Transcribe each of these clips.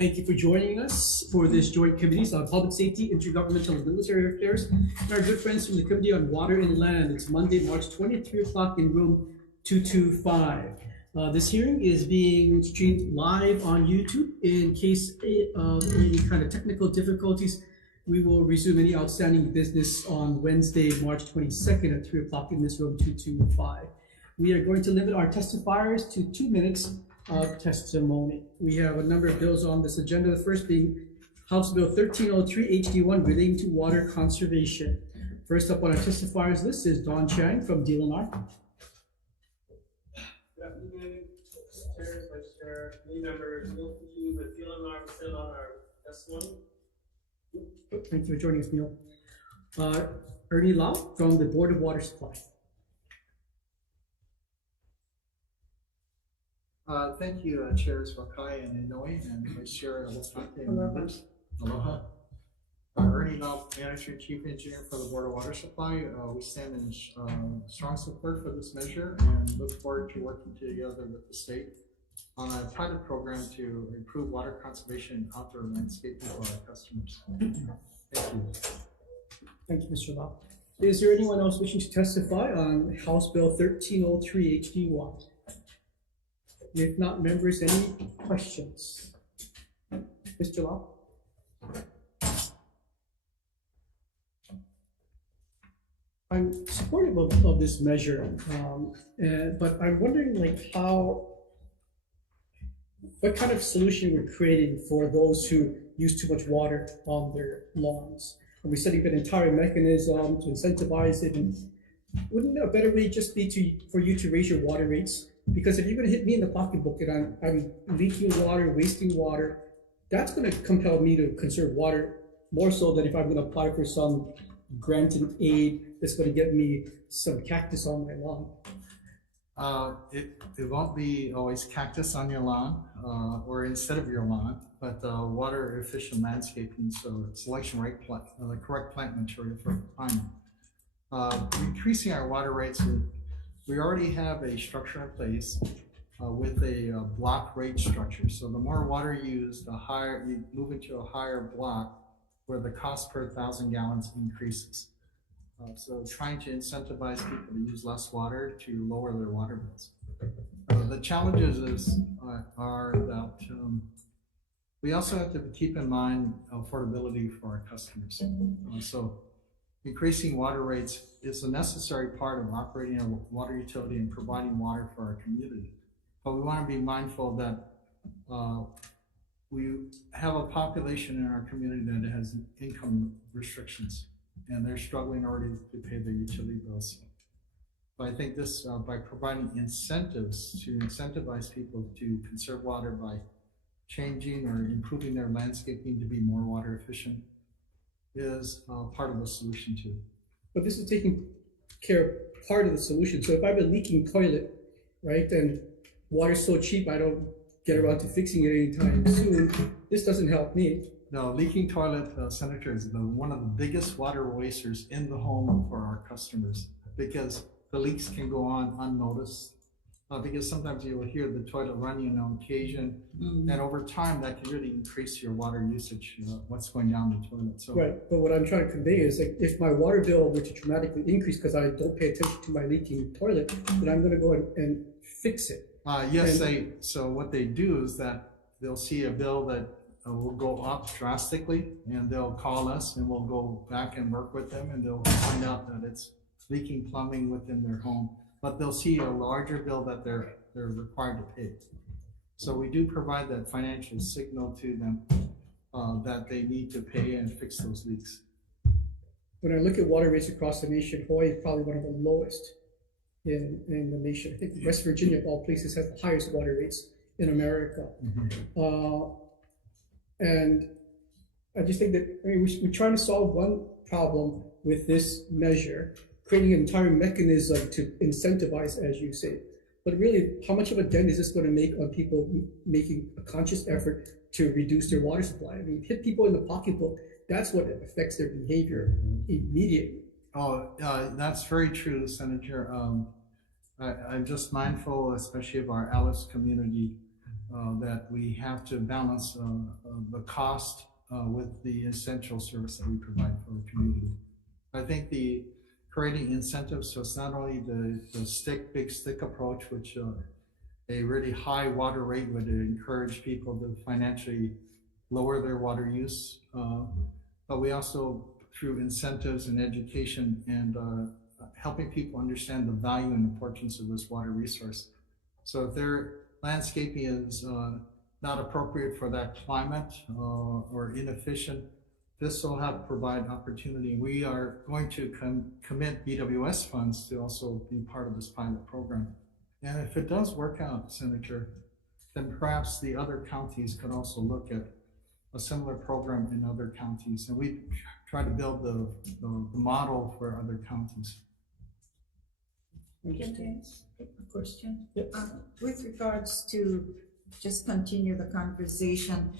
Thank you for joining us for this joint committees on public safety, intergovernmental and military affairs, and our good friends from the Committee on Water and Land. It's Monday, March 20th, 3 o'clock in room 225. This hearing is being streamed live on YouTube. In case of any kind of technical difficulties, we will resume any outstanding business on Wednesday, March 22nd at 3 o'clock in this room 225. We are going to limit our testifiers to 2 minutes of testimony. We have a number of bills on this agenda. The first being House Bill 1303 HD1 relating to water conservation. First up on our testifiers list is Don Chang from DLNR. Good afternoon, Chair, Vice Chair, committee members. We'll continue with DLNR still on our testimony. Thank you for joining us, Neil. Ernie Lau from the Board of Water Supply. Thank you, Chairs Wakai and Inouye and Vice Chair Alostate and members. Aloha. Ernie Lau, Manager and Chief Engineer for the Board of Water Supply. We stand in strong support for this measure and look forward to working together with the state on a pilot program to improve water conservation and outdoor landscaping for our customers. Thank you. Thank you, Mr. Lau. Is there anyone else wishing to testify on House Bill 1303 HD1? If not, members, any questions? Mr. Lau? I'm supportive of this measure, but I'm wondering what kind of solution we're creating for those who use too much water on their lawns. Are we setting up an entire mechanism to incentivize it? And wouldn't a better way just be for you to raise your water rates? Because if you're going to hit me in the pocketbook and I'm leaking water, wasting water, that's going to compel me to conserve water more so than if I'm going to apply for some grant and aid that's going to get me some cactus on my lawn. It won't be always cactus on your lawn or instead of your lawn, but water efficient landscaping, so selection right the correct plant material for climate. Increasing our water rates, we already have a structure in place with a block rate structure. So the more water used, the higher you move into a higher block where the cost per 1,000 gallons increases. So trying to incentivize people to use less water to lower their water bills. The challenges are that we also have to keep in mind affordability for our customers. So increasing water rates is a necessary part of operating a water utility and providing water for our community. But we want to be mindful that we have a population in our community that has income restrictions, and they're struggling already to pay their utility bills. But I think this, by providing incentives to incentivize people to conserve water by changing or improving their landscaping to be more water efficient, is part of the solution too. But this is taking care of part of the solution. So if I have a leaking toilet, right, and water's so cheap I don't get around to fixing it anytime soon, this doesn't help me. No, leaking toilet, Senator, is one of the biggest water wasters in the home for our customers, because the leaks can go on unnoticed. Because sometimes you will hear the toilet running on occasion, and over time that can really increase your water usage, what's going down the toilet. So, right, but what I'm trying to convey is, like, if my water bill were to dramatically increase because I don't pay attention to my leaking toilet, then I'm going to go and fix it. Yes, so what they do is that they'll see a bill that will go up drastically, and they'll call us, and we'll go back and work with them, and they'll find out that it's leaking plumbing within their home. But they'll see a larger bill that they're required to pay. So we do provide that financial signal to them that they need to pay and fix those leaks. When I look at water rates across the nation, Hawaii is probably one of the lowest in the nation. I think West Virginia, of all places, has the highest water rates in America. And I just think that we're trying to solve one problem with this measure, creating an entire mechanism to incentivize, as you say. But really, how much of a dent is this going to make on people making a conscious effort to reduce their water supply? I mean, hit people in the pocketbook, that's what affects their behavior immediately. That's very true, Senator. I'm just mindful, especially of our Alice community. that we have to balance the cost with the essential service that we provide for the community. I think the creating incentives, so it's not only the big stick approach, which a really high water rate would encourage people to financially lower their water use, but we also, through incentives and education and helping people understand the value and importance of this water resource. So if their landscaping is not appropriate for that climate or inefficient, this will help provide opportunity. We are going to commit BWS funds to also be part of this pilot program. And if it does work out, Senator, then perhaps the other counties could also look at a similar program in other counties. And we try to build the model for other counties. Can I ask a question? Yep. With regards to, just continue the conversation.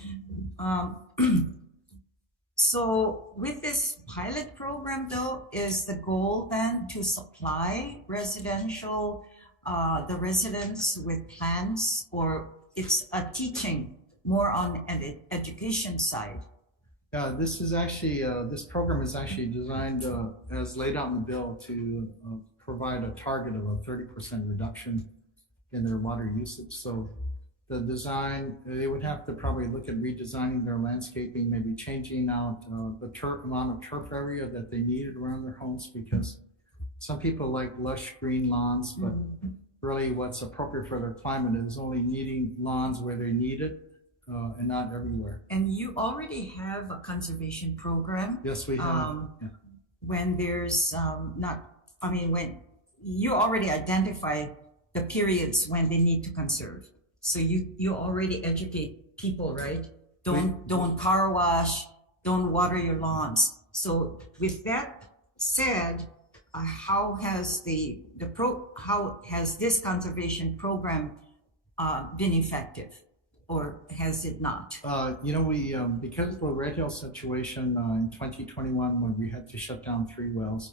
So with this pilot program though, is the goal then to supply residential, the residents with plans, or it's a teaching more on an education side? This is actually, this program is actually designed as laid out in the bill to provide a target of a 30% reduction in their water usage. So the design, they would have to probably look at redesigning their landscaping, maybe changing out the amount of turf area that they needed around their homes, because some people like lush green lawns, but really what's appropriate for their climate is only needing lawns where they need it and not everywhere. And you already have a conservation program. Yes, we have. When there's when you already identify the periods when they need to conserve. So you already educate people, right? Don't car wash, don't water your lawns. So with that said, how has how has this conservation program been effective, or has it not? We because of the Red Hill situation in 2021, when we had to shut down 3 wells,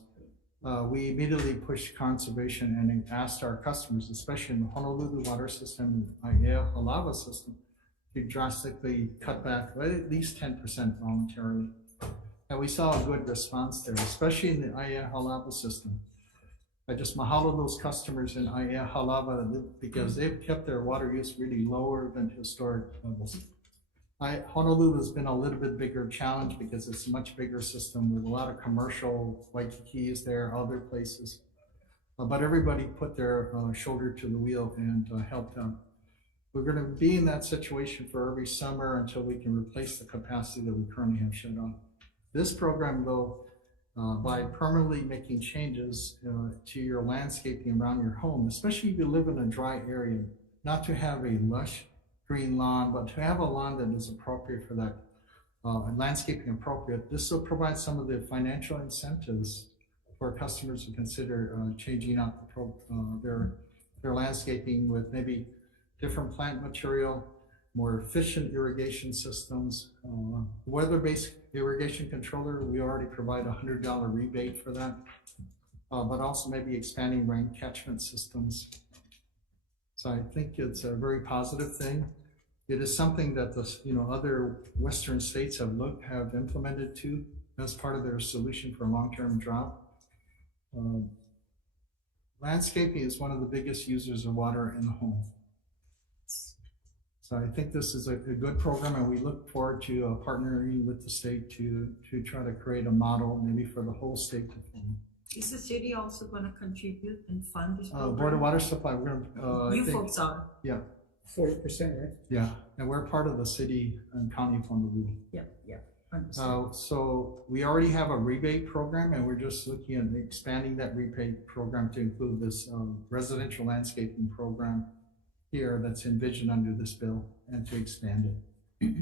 we immediately pushed conservation and asked our customers, especially in the Honolulu water system and Aiea Halava system, to drastically cut back at least 10% voluntarily. And we saw a good response there, especially in the Aiea Halava system. I just mahalo those customers in Aiea Halava because they've kept their water use really lower than historic levels. Honolulu has been a little bit bigger challenge because it's a much bigger system with a lot of commercial, Waikiki is there, other places. But everybody put their shoulder to the wheel and helped out. We're going to be in that situation for every summer until we can replace the capacity that we currently have shut off. This program, though, by permanently making changes to your landscaping around your home, especially if you live in a dry area, not to have a lush green lawn, but to have a lawn that is appropriate for that, landscaping appropriate. This will provide some of the financial incentives for customers to consider changing out their landscaping with maybe different plant material, more efficient irrigation systems. Weather-based irrigation controller, we already provide a $100 rebate for that, but also maybe expanding rain catchment systems. So I think it's a very positive thing. It is something that the other Western states have implemented too as part of their solution for long-term drought. Landscaping is one of the biggest users of water in the home. So I think this is a good program, and we look forward to partnering with the state to try to create a model maybe for the whole state to follow. Is the city also going to contribute and fund this program? Board of Water Supply, we're going to... folks are? Yeah. 40%, right? Yeah, and we're part of the city and county of Honolulu. Yeah. So we already have a rebate program, and we're just looking at expanding that rebate program to include this residential landscaping program here that's envisioned under this bill, and to expand it.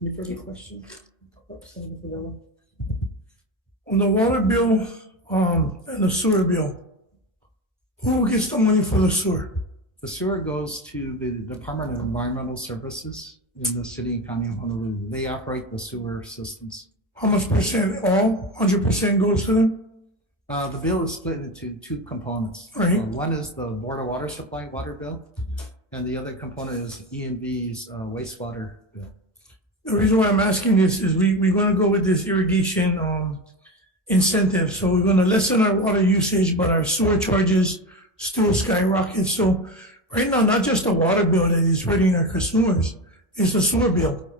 Any further questions? Senator Favela? On the water bill and the sewer bill, who gets the money for the sewer? The sewer goes to the Department of Environmental Services in the city and county of Honolulu. They operate the sewer systems. How much percent? All 100% goes to them? The bill is split into 2 components. Right. One is the Board of Water Supply water bill, And the other component is E&B's wastewater bill. The reason why I'm asking this is we're gonna go with this irrigation, incentive. So we're gonna lessen our water usage, but our sewer charges still skyrocket. So right now, not just the water bill that is hurting our consumers, it's the sewer bill.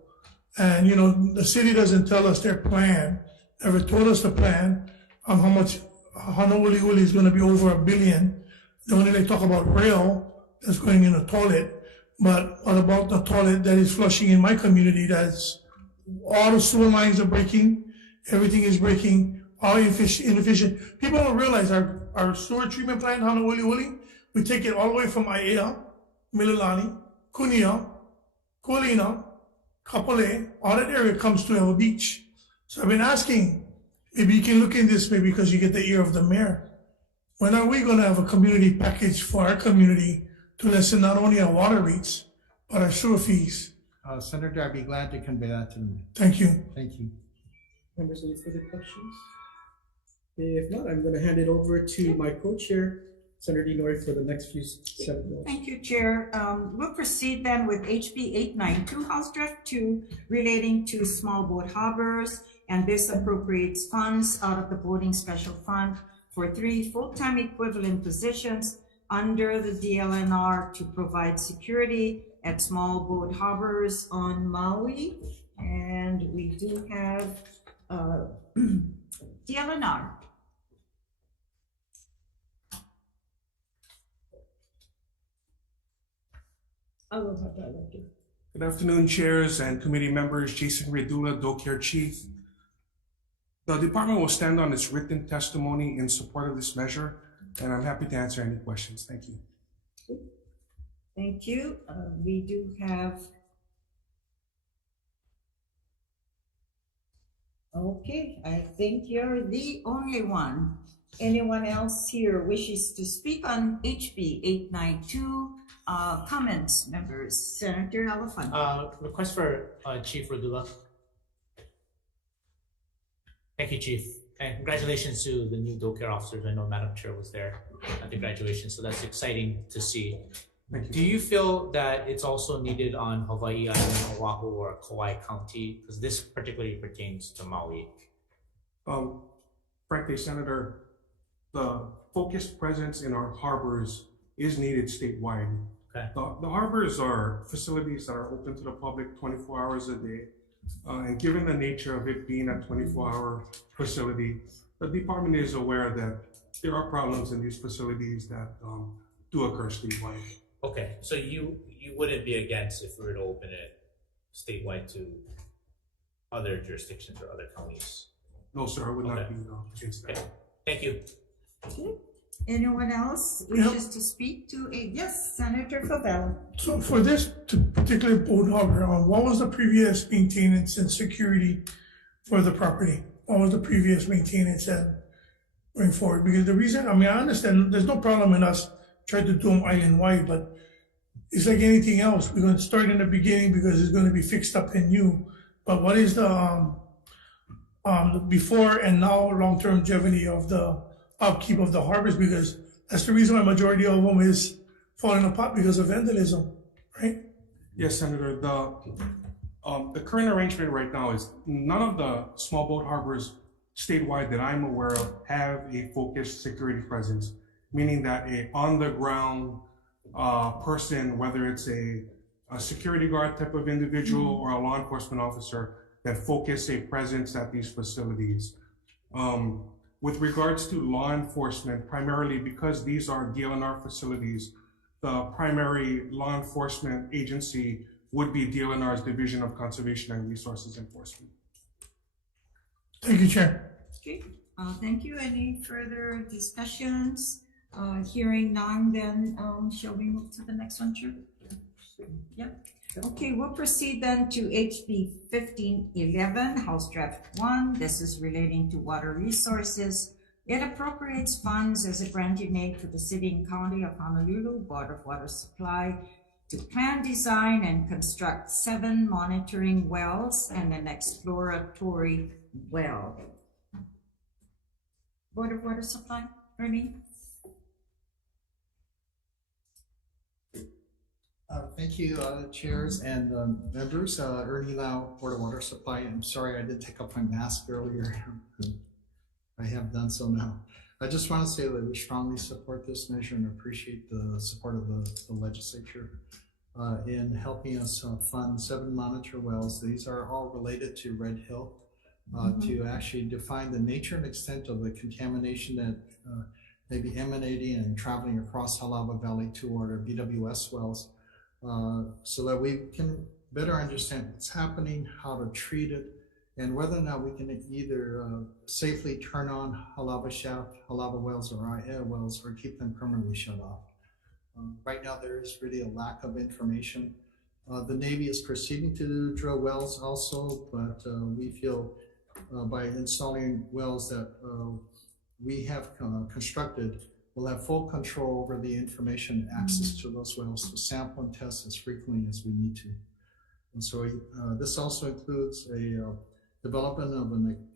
And, you know, the city doesn't tell us their plan, never told us the plan, how much Honolulu is gonna be over $1 billion. Then they talk about rail that's going in a toilet, but what about the toilet that is flushing in my community? That's all the sewer lines are breaking, everything is breaking, all inefficient. People don't realize our sewer treatment plant, Honolulu, we take it all the way from Aiea, Mililani, Kunia, Kualina, Kapolei, all that area comes to Eva Beach. So I've been asking, maybe you can look in this, maybe because you get the ear of the mayor. When are we going to have a community package for our community to lessen not only our water rates, but our sewer fees? Senator, I'd be glad to convey that to them. Thank you. Thank you. Members, any further questions? If not, I'm going to hand it over to my co-chair, Senator Dinoy, for the next few Senate bills. Thank you, Chair. We'll proceed then with HB 892, House Draft 2, relating to small boat harbors, and this appropriates funds out of the Boating Special Fund for 3 full-time equivalent positions under the DLNR to provide security at small boat harbors on Maui. And we do have DLNR. I will have that later. Good afternoon, chairs and committee members. Jason Redula, DoCare Chief. The department will stand on its written testimony in support of this measure, and I'm happy to answer any questions. Thank you. Thank you. We do have. Okay, I think you're the only one. Anyone else here wishes to speak on HB 892? Comments, members? Senator Alafante. Request for Chief Redula. Thank you, Chief. And congratulations to the new DoCare officers. I know Madam Chair was there at the graduation, so that's exciting to see. Thank you. Do you feel that it's also needed on Hawaii Island, Oahu, or Kauai County? Because this particularly pertains to Maui. Frankly, Senator, the focused presence in our harbors is needed statewide. Okay. The harbors are facilities that are open to the public 24 hours a day. And given the nature of it being a 24-hour facility, the department is aware that there are problems in these facilities that do occur statewide. Okay, so you wouldn't be against if we were to open it statewide to other jurisdictions or other counties? No, sir, I would not Okay. be against that. Okay. Thank you. Anyone else wishes to speak to a, yes, Senator Favela. So for this particular boat harbor, what was the previous maintenance and security for the property? What was the previous maintenance and going forward? Because the reason, I mean, I understand there's no problem in us trying to do them island-wide, but it's like anything else. We're going to start in the beginning because it's going to be fixed up and new. But what is the before and now long-term longevity of the upkeep of the harbors? Because that's the reason why majority of them is falling apart because of vandalism, right? Yes, Senator. The current arrangement right now is none of the small boat harbors statewide that I'm aware of have a focused security presence, meaning that a on-the-ground person, whether it's a security guard type of individual or a law enforcement officer, that focus a presence at these facilities. With regards to law enforcement, primarily because these are DLNR facilities, the primary law enforcement agency would be DLNR's Division of Conservation and Resources Enforcement. Thank you, Chair. Okay, thank you. Any further discussions? Hearing none, then shall we move to the next one, Chair? Yep. Okay, we'll proceed then to HB 1511, House Draft 1. This is relating to water resources. It appropriates funds as a granted aid to the City and County of Honolulu Board of Water Supply to plan, design, and construct 7 monitoring wells and an exploratory well. Board of Water Supply, Ernie? Thank you, chairs and members. Ernie Lau, Board of Water Supply. I'm sorry I didn't take off my mask earlier. I have done so now. I just want to say that we strongly support this measure and appreciate the support of the legislature in helping us fund 7 monitor wells. These are all related to Red Hill to actually define the nature and extent of the contamination that may be emanating and traveling across Halava Valley toward our BWS wells. So that we can better understand what's happening, how to treat it, and whether or not we can either safely turn on Halava shaft, Halava wells, or IA wells, or keep them permanently shut off. Right now, there is really a lack of information. The Navy is proceeding to drill wells also, but we feel by installing wells that we have constructed, we'll have full control over the information and access to those wells to sample and test as frequently as we need to. And so this also includes a development of an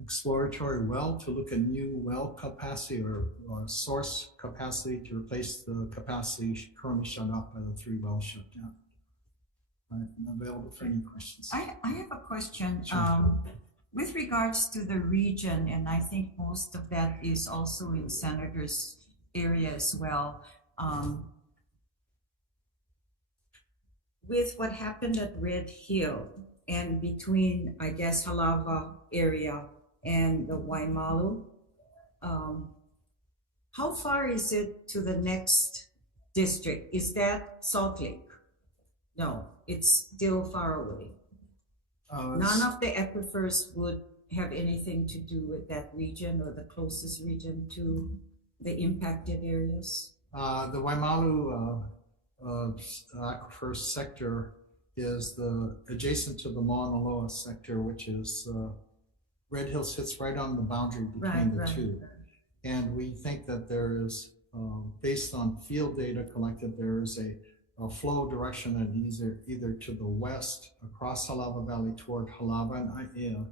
exploratory well to look at new well capacity or source capacity to replace the capacity currently shut off by the 3 wells shut down. I'm available for any questions. I have a question. Sure. With regards to the region, and I think most of that is also in Senator's area as well, with what happened at Red Hill and between, I guess, Halava area and the Waimalu, how far is it to the next district? Is that Salt Lake? No, it's still far away. None of the aquifers would have anything to do with that region or the closest region to the impacted areas? The Waimalu aquifer sector is adjacent to the Mauna Loa sector, which is Red Hill sits right on the boundary between the two. And we think that there is, based on field data collected, there is a flow direction that either to the west across Halava Valley toward Halava and Aiea,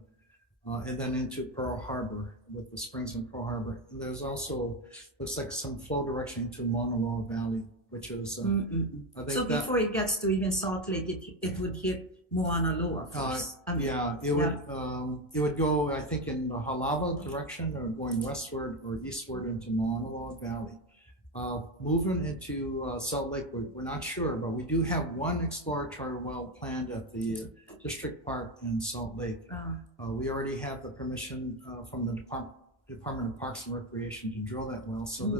and then into Pearl Harbor with the springs in Pearl Harbor. And there's also, looks like some flow direction into Mauna Loa Valley, which is, I think so before it gets to even Salt Lake, it would hit Mauna Loa first. Yeah, it would go, I think, in the Halava direction or going westward or eastward into Mauna Loa Valley. Moving into Salt Lake, we're not sure, but we do have one exploratory well planned at the district park in Salt Lake. We already have the permission from the Department of Parks and Recreation to drill that well. So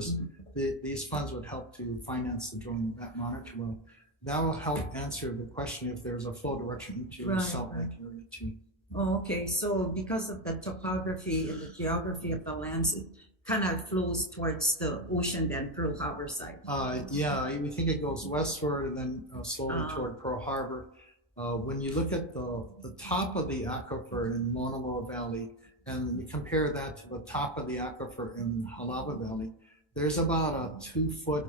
these funds would help to finance the drilling of that monitor well. That will help answer the question if there's a flow direction into the Salt Lake area too. Oh, okay. So because of the topography and the geography of the lands, it kind of flows towards the ocean then Pearl Harbor side. Yeah, we think it goes westward and then slowly toward Pearl Harbor. When you look at the top of the aquifer in Mauna Loa Valley and you compare that to the top of the aquifer in Halava Valley, there's about a 2-foot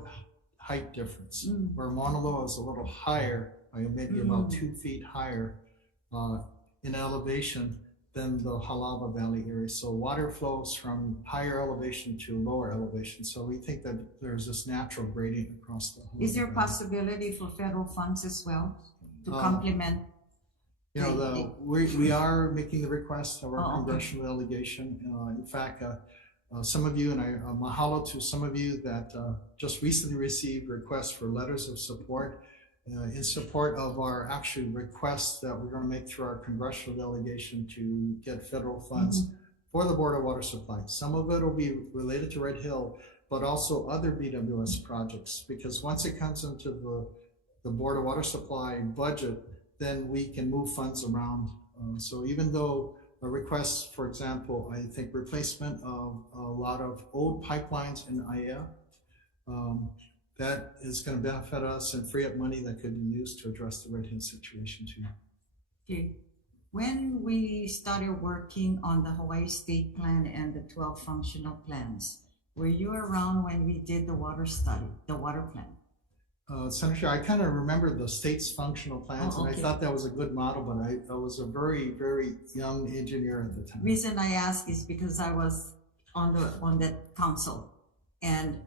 height difference, where Mauna Loa is a little higher, maybe about 2 feet higher in elevation than the Halava Valley area. So water flows from higher elevation to lower elevation. So we think that there's this natural gradient across the whole. Is there a possibility for federal funds as well to complement? You know, we are making the request of our congressional delegation. In fact, some of you, and mahalo to some of you that just recently received requests for letters of support in support of our actual request that we're going to make through our congressional delegation to get federal funds for the Board of Water Supply. Some of it will be related to Red Hill, but also other BWS projects, because once it comes into the Board of Water Supply budget, then we can move funds around. So even though a request, for example, I think replacement of a lot of old pipelines in Aiea, that is going to benefit us and free up money that could be used to address the Red Hill situation too. Okay. When we started working on the Hawaii State Plan and the 12 functional plans, were you around when we did the water study, the water plan? Senator, I kind of remember the state's functional plans, and I thought that was a good model, but I was a very, very young engineer at the time. Reason I ask is because I was on that council, and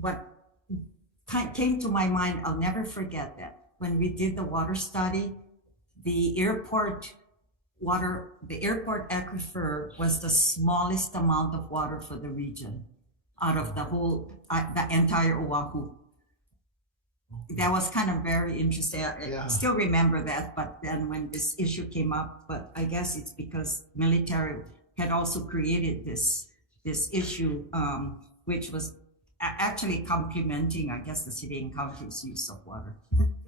what came to my mind, I'll never forget that. When we did the water study, the airport aquifer was the smallest amount of water for the region out of the whole, the entire Oahu. That was kind of very interesting. I Yeah. still remember that, but then when this issue came up, but I guess it's because military had also created this issue, which was actually complementing, I guess, the city and county's use of water.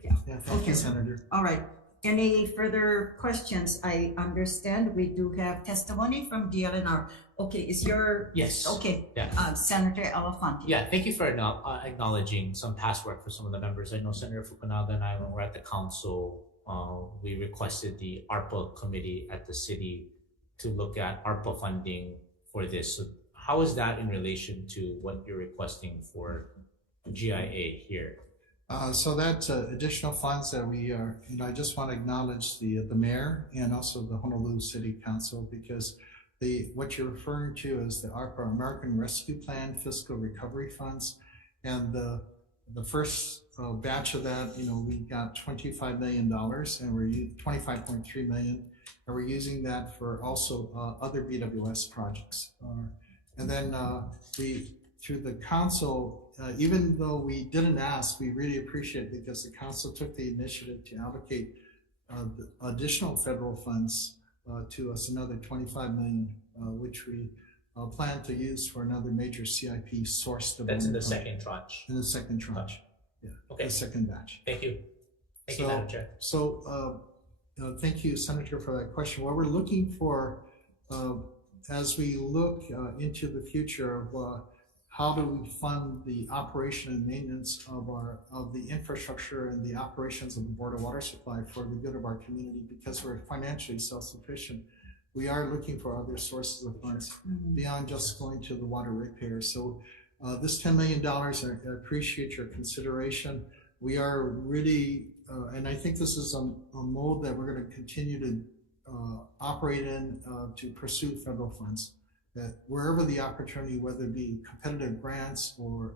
Yeah, thank Okay. you, Senator. All right. Any further questions? I understand we do have testimony from DLNR. Okay, is your... Yes. Okay, Yeah. Senator Elefante. Yeah, thank you for acknowledging some past work for some of the members. I know Senator Fukunaga and I, when we were at the council, we requested the ARPA committee at the city to look at ARPA funding for this. So how is that in relation to what you're requesting for GIA here? So that's additional funds that we are, I just want to acknowledge the mayor and also the Honolulu City Council, because what you're referring to is the ARPA, American Rescue Plan Fiscal Recovery Funds. And the first batch of that, we got $25 million and we're $25.3 million. And we're using that for also other BWS projects. And then through the council, even though we didn't ask, we really appreciate it because the council took the initiative to allocate additional federal funds to us, another $25 million, which we plan to use for another major CIP source development. That's in the second tranche. In the second tranche, yeah. Okay. The second batch. Thank you. Thank you, Madam Chair. So, thank you, Senator, for that question. What we're looking for, as we look into the future of how do we fund the operation and maintenance of the infrastructure and the operations of the Board of Water Supply for the good of our community, because we're financially self-sufficient. We are looking for other sources of funds beyond just going to the water ratepayers. So this $10 million, I appreciate your consideration. We are really, and I think this is a mode that we're going to continue to operate in to pursue federal funds. That wherever the opportunity, whether it be competitive grants or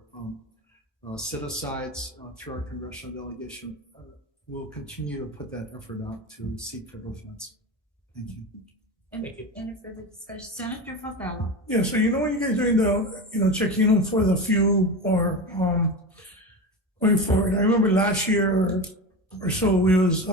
set-asides through our congressional delegation, we'll continue to put that effort out to seek federal funds. Thank you. Thank you. Any further discussion? Senator Favela. Yeah, so when you guys doing the, checking in for the fuel or going forward, I remember last year or so we was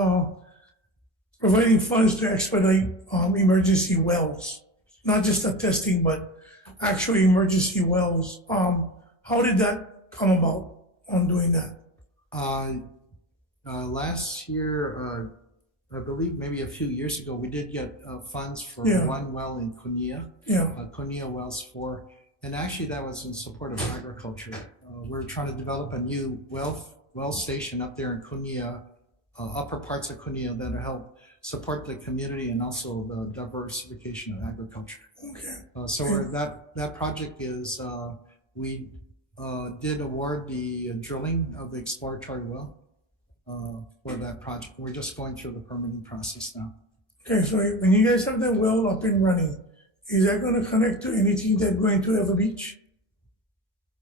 providing funds to expedite emergency wells. Not just the testing, but actually emergency wells. How did that come about on doing that? Last year, I believe maybe a few years ago, we did get funds for one well in Kunia. Yeah. Kunia Wells 4. And actually that was in support of agriculture. We're trying to develop a new well station up there in Kunia, upper parts of Kunia, that'll help support the community and also the diversification of agriculture. Okay. So that project is, we did award the drilling of the exploratory well for that project. We're just going through the permitting process now. Okay, so when you guys have that well up and running, is that going to connect to anything that's going to Ewa Beach?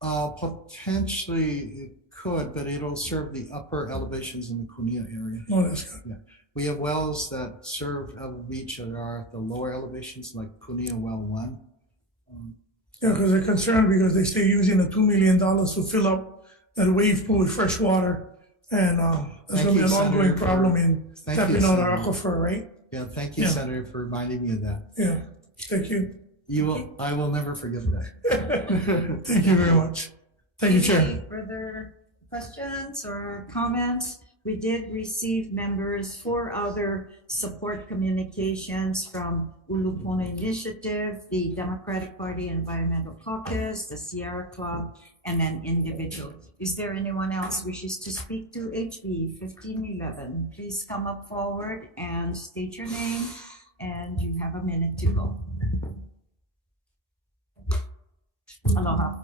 Potentially it could, but it'll serve the upper elevations in the Kunia area. Oh, that's good. Yeah. We have wells that serve Ewa Beach that are at the lower elevations, like Kunia Well 1. Yeah, because they're concerned because they stay using the $2 million to fill up that wave pool with fresh water. And that's going to be an ongoing problem in tapping out our aquifer, right? Yeah, thank you, Senator, for reminding me of that. Yeah, thank you. I will never forget that. Thank you very much. Thank you, Chair. Any further questions or comments? We did receive members for other support communications from Ulupona Initiative, the Democratic Party Environmental Caucus, the Sierra Club, and an individual. Is there anyone else wishes to speak to HB 1511? Please come up forward and state your name, and you have a minute to go. Aloha.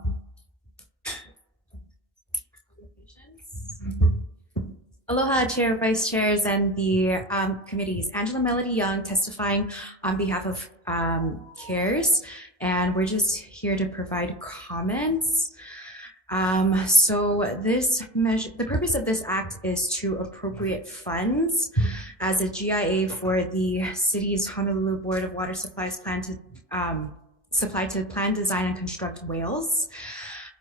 Aloha, Chair, Vice Chairs, and the committees. Angela Melody Young testifying on behalf of CARES, and we're just here to provide comments. So this measure, the purpose of this act is to appropriate funds as a GIA for the city's Honolulu Board of Water Supplies plan to supply to plan, design, and construct whales.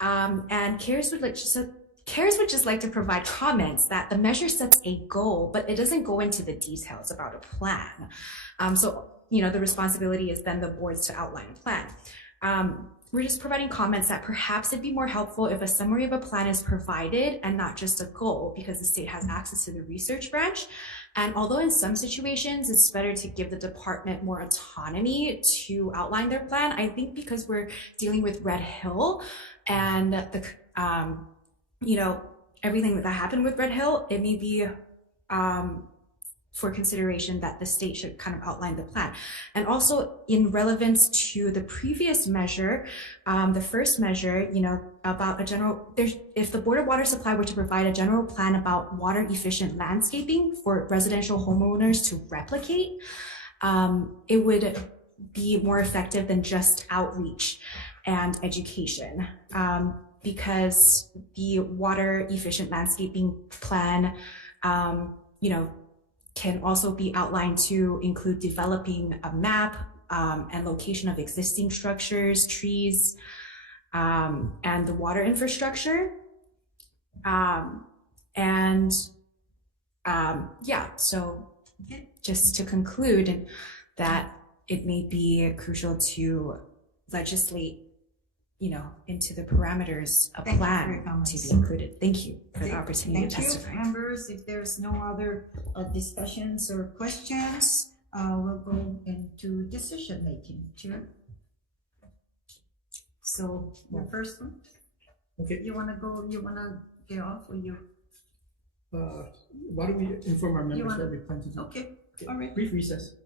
And CARES would just like to provide comments that the measure sets a goal, but it doesn't go into the details about a plan. So, the responsibility is then the board's to outline a plan. We're just providing comments that perhaps it'd be more helpful if a summary of a plan is provided and not just a goal, because the state has access to the research branch. And although in some situations it's better to give the department more autonomy to outline their plan, I think because we're dealing with Red Hill and the, everything that happened with Red Hill, it may be for consideration that the state should kind of outline the plan. And also in relevance to the previous measure, the first measure, about if the Board of Water Supply were to provide a general plan about water efficient landscaping for residential homeowners to replicate, it would be more effective than just outreach and education. Because the water efficient landscaping plan, can also be outlined to include developing a map and location of existing structures, trees, and the water infrastructure. So just to conclude that it may be crucial to legislate into the parameters, a plan to be included. Thank you for the opportunity to testify. Members, if there's no other discussions or questions, we'll go into decision making. Chair. So the first one. Okay. You wanna get off, or you? Why don't we inform our members what we plan to do? Okay. All right. Brief recess.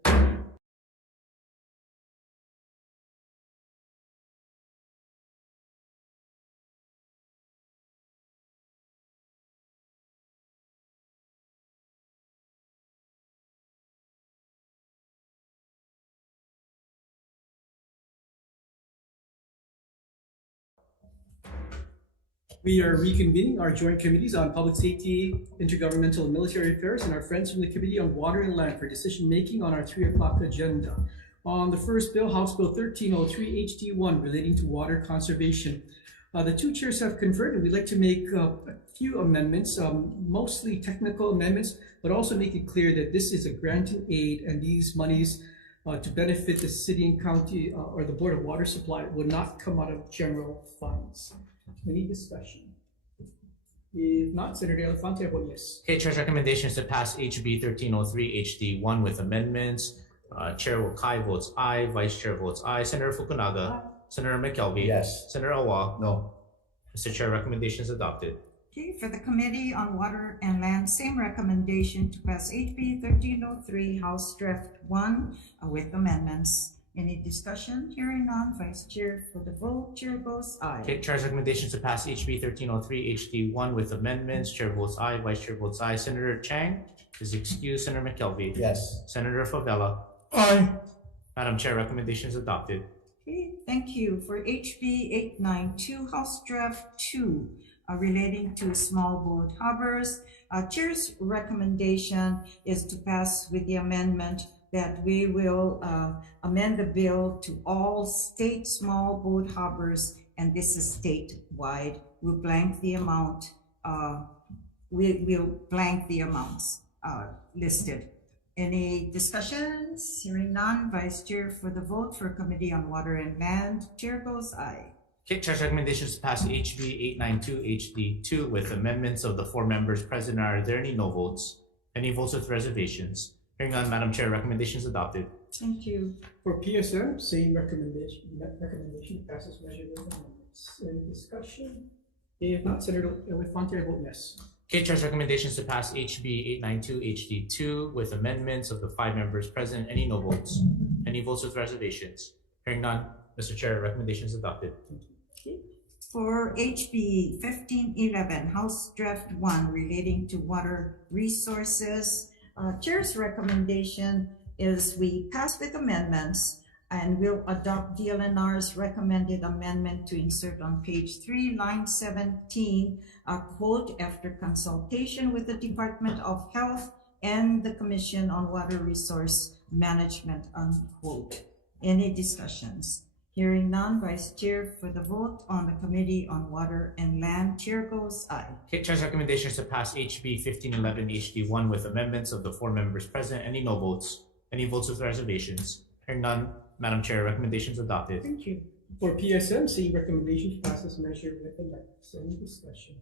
We are reconvening our joint committees on public safety, intergovernmental and military affairs, and our friends from the Committee on Water and Land for decision-making on our 3 o'clock agenda. On the first bill, House Bill 1303 HD1 relating to water conservation. The two chairs have conferred, and we'd like to make a few amendments, mostly technical amendments, but also make it clear that this is a granting aid, and these monies to benefit the city and county or the Board of Water Supply would not come out of general funds. Any discussion? If not, Senator Elefante, I vote yes. Okay, Chair's recommendations to pass HB 1303 HD1 with amendments. Chair Wakai votes aye, Vice Chair votes aye. Senator Fukunaga. Aye. Senator McKelvey. Yes. Senator Awa. No. Mr. Chair, recommendations adopted. Okay, for the Committee on Water and Land, same recommendation to pass HB 1303 House Draft 1 with amendments. Any discussion? Hearing none, Vice Chair for the vote. Chair votes aye. Okay, Chair's recommendations to pass HB 1303 HD1 with amendments. Chair votes aye, Vice Chair votes aye. Senator Chang is excused. Senator McKelvey. Yes. Senator Favela. Aye. Madam Chair, recommendations adopted. Okay, thank you. For HB 892 House Draft 2 relating to small boat harbors, Chair's recommendation is to pass with the amendment that we will amend the bill to all state small boat harbors, and this is statewide. We'll blank the amount. We'll blank the amounts listed. Any discussions? Hearing none, Vice Chair for the vote for Committee on Water and Land. Chair goes aye. Okay, Chair's recommendations to pass HB 892 HD2 with amendments of the 4 members present. Are there any no votes? Any votes with reservations? Hearing none, Madam Chair, recommendations adopted. Thank you. For PSM, same recommendation passes measure with amendments. Any discussion? If not, Senator Elefante, I vote yes. Okay, Chair's recommendations to pass HB 892 HD2 with amendments of the 5 members present. Any no votes? Any votes with reservations? Hearing none, Mr. Chair, recommendations adopted. For HB 1511 House Draft 1 relating to water resources, Chair's recommendation is we pass with amendments and will adopt DLNR's recommended amendment to insert on page 3, line 17, a quote, after consultation with the Department of Health and the Commission on Water Resource Management, unquote. Any discussions? Hearing none, Vice Chair for the vote on the Committee on Water and Land. Chair goes aye. Okay, Chair's recommendation is to pass HB 1511 HD1 with amendments of the 4 members present. Any no votes? Any votes with reservations? Hearing none, Madam Chair, recommendation is adopted. Thank you. For PSM, seeing recommendation to pass this measure with amendments. Any discussion?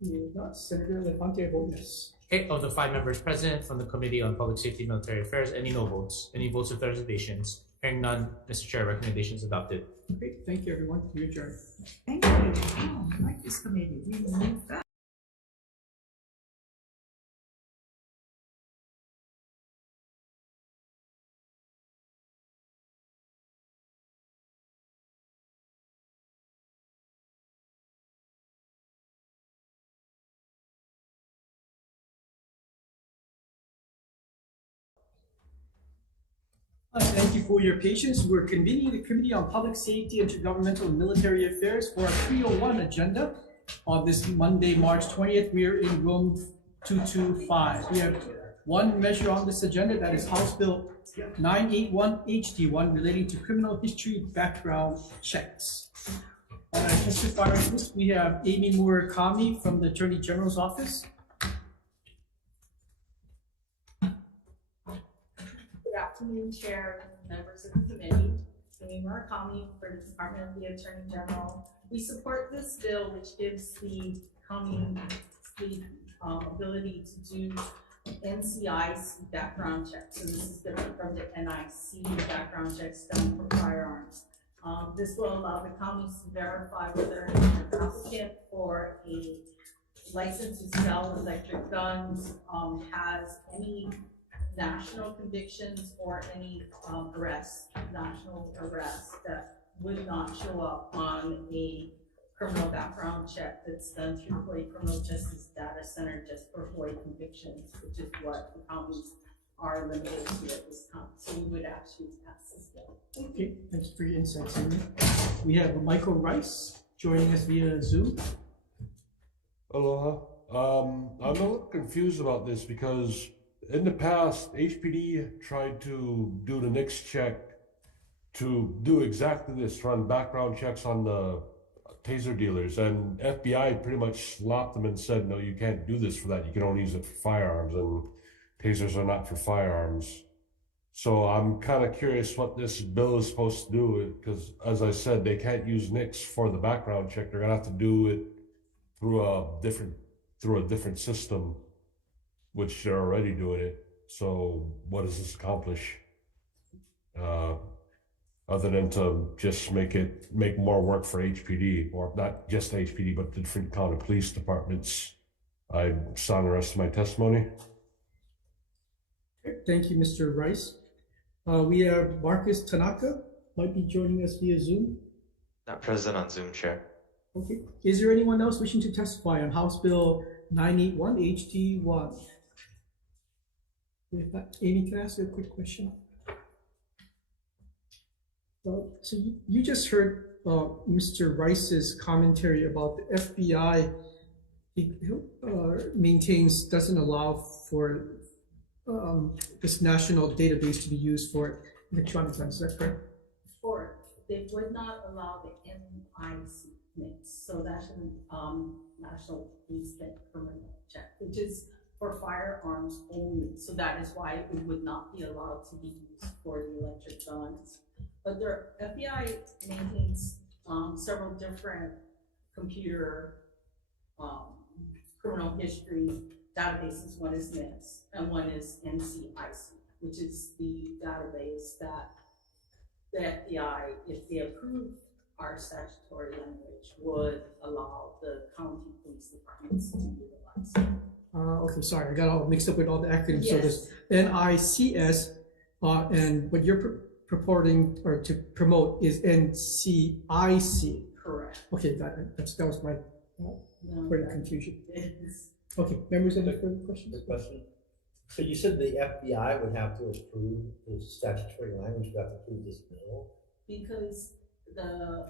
If not, Senator Elefante, I vote yes. Okay, of the 5 members present from the Committee on Public Safety and Military Affairs, any no votes? Any votes with reservations? Hearing none, Mr. Chair, recommendation is adopted. Great, thank you, everyone. You adjourn. Thank you. Oh, I like this committee. We move fast. Thank you for your patience. We're convening the Committee on Public Safety, Intergovernmental and Military Affairs for our 301 agenda on this Monday, March 20th. We are in room 225. We have one measure on this agenda, that is House Bill 981 HD1 relating to criminal history background checks. Testifying on this, we have Amy Murakami from the Attorney General's Office. Good afternoon, Chair, members of the committee. Amy Murakami for the Department of the Attorney General. We support this bill, which gives the county the ability to do NCIC background checks. So this is different from the NIC background checks done for firearms. This will allow the counties to verify whether an applicant for a license to sell electric guns has any national convictions or any national arrests that would not show up on a criminal background check that's done through Hawaii Criminal Justice Data Center just for Hawaii convictions, which is what the counties are limited to at this time. So we would actually pass this bill. Okay, thanks for your insights, Amy. We have Michael Rice joining us via Zoom. Aloha. I'm a little confused about this because in the past, HPD tried to do the NICS check to do exactly this, run background checks on the taser dealers, and FBI pretty much slapped them and said, no, you can't do this for that. You can only use it for firearms, and tasers are not for firearms. So I'm kind of curious what this bill is supposed to do, because as I said, they can't use NICS for the background check. They're gonna have to do it through a different system, which they're already doing it. So what does this accomplish? Other than to just make more work for HPD, or not just HPD, but the different county police departments. I sign the rest of my testimony. Thank you, Mr. Rice. We have Marcus Tanaka, might be joining us via Zoom. Not present on Zoom, Chair. Okay. Is there anyone else wishing to testify on House Bill 981 HD1? If not, Amy, can I ask you a quick question? So you just heard Mr. Rice's commentary about the FBI doesn't allow for this national database to be used for electronic guns. Is that correct? Or they would not allow the NIC mix, so that's National Instant Criminal Check, which is for firearms only. So that is why it would not be allowed to be used for the electric guns. But the FBI maintains several different computer criminal history databases. One is NICS and one is NCIC, which is the database that the FBI, if they approve our statutory language, would allow the county police departments to utilize. Okay, sorry, I got all mixed up with all the acronyms. Yes. So there's NICS, and what you're purporting or to promote is NCIC. Correct. Okay, that was my No, further confusion. is Okay, members, any further questions? Good question. So you said the FBI would have to approve the statutory language, would have to approve this bill? Because the,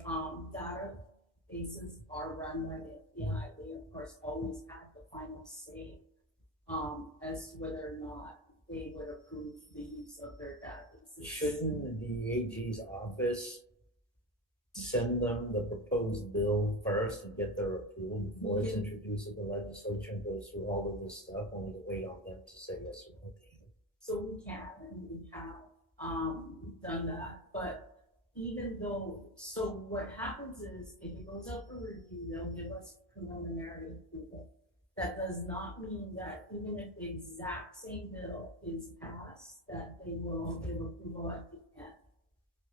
databases are run by the FBI, they of course always have the final say, as to whether or not they would approve the use of their databases. Shouldn't the AG's office send them the proposed bill first and get their approval before it's introduced to the legislature and goes through all of this stuff, only to wait on them to say yes or no? So we can, and we have, done that, but even though, so what happens is, if it goes up for review, they'll give us preliminary approval. That does not mean that even if the exact same bill is passed, that they will give approval at the end.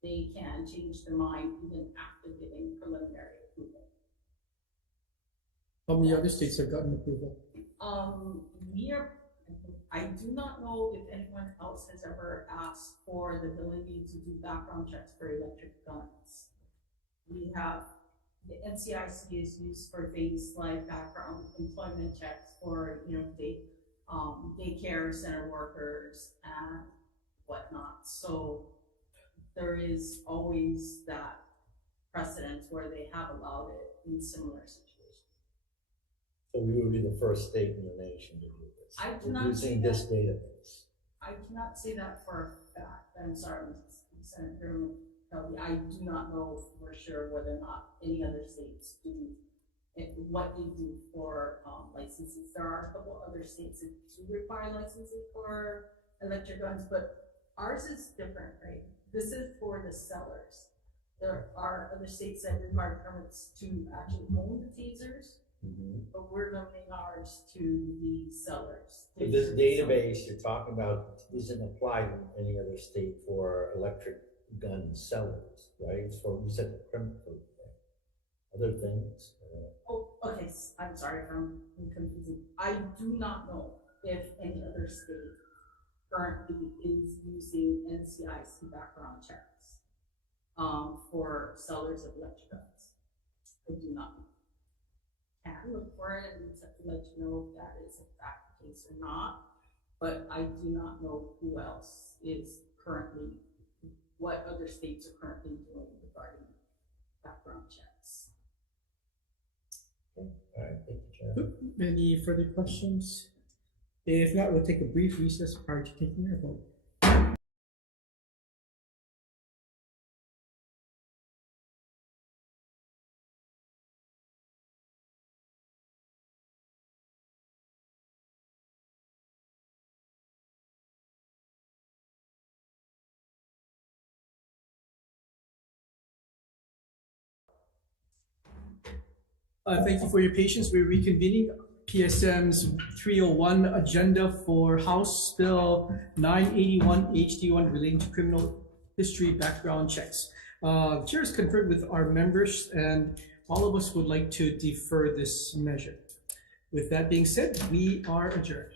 They can change their mind even after giving preliminary approval. How many other states have gotten approval? I do not know if anyone else has ever asked for the ability to do background checks for electric guns. We have, the NCIC is used for things like background employment checks for, daycare center workers and whatnot. So there is always that precedent where they have allowed it in similar situations. So we would be the first state in the nation to do this. I cannot using this database. I cannot say that for a fact. I'm sorry, Senator Kelby. I do not know for sure whether or not any other states do what they do for licenses. There are a couple other states that do require licenses for electric guns, but ours is different, right? This is for the sellers. There are other states that require permits to actually own the tasers. But we're limiting ours to the sellers. But this database you're talking about isn't applied in any other state for electric gun sellers, right? It's for, you said the criminal, other things. Oh, okay, I'm sorry if I'm confusing. I do not know if any other state currently is using NCIC background checks for sellers of electric guns. I do not know. Can look for it and let you know if that is in fact the case or not, but I do not know who else is currently, what other states are currently doing regarding background checks. Okay. All right, thank you, Chair. Any further questions? If not, we'll take a brief recess prior to taking our vote. Thank you for your patience. We're reconvening PSM's 301 agenda for House Bill 981 HD1 relating to criminal history background checks. The chair has conferred with our members and all of us would like to defer this measure. With that being said, we are adjourned.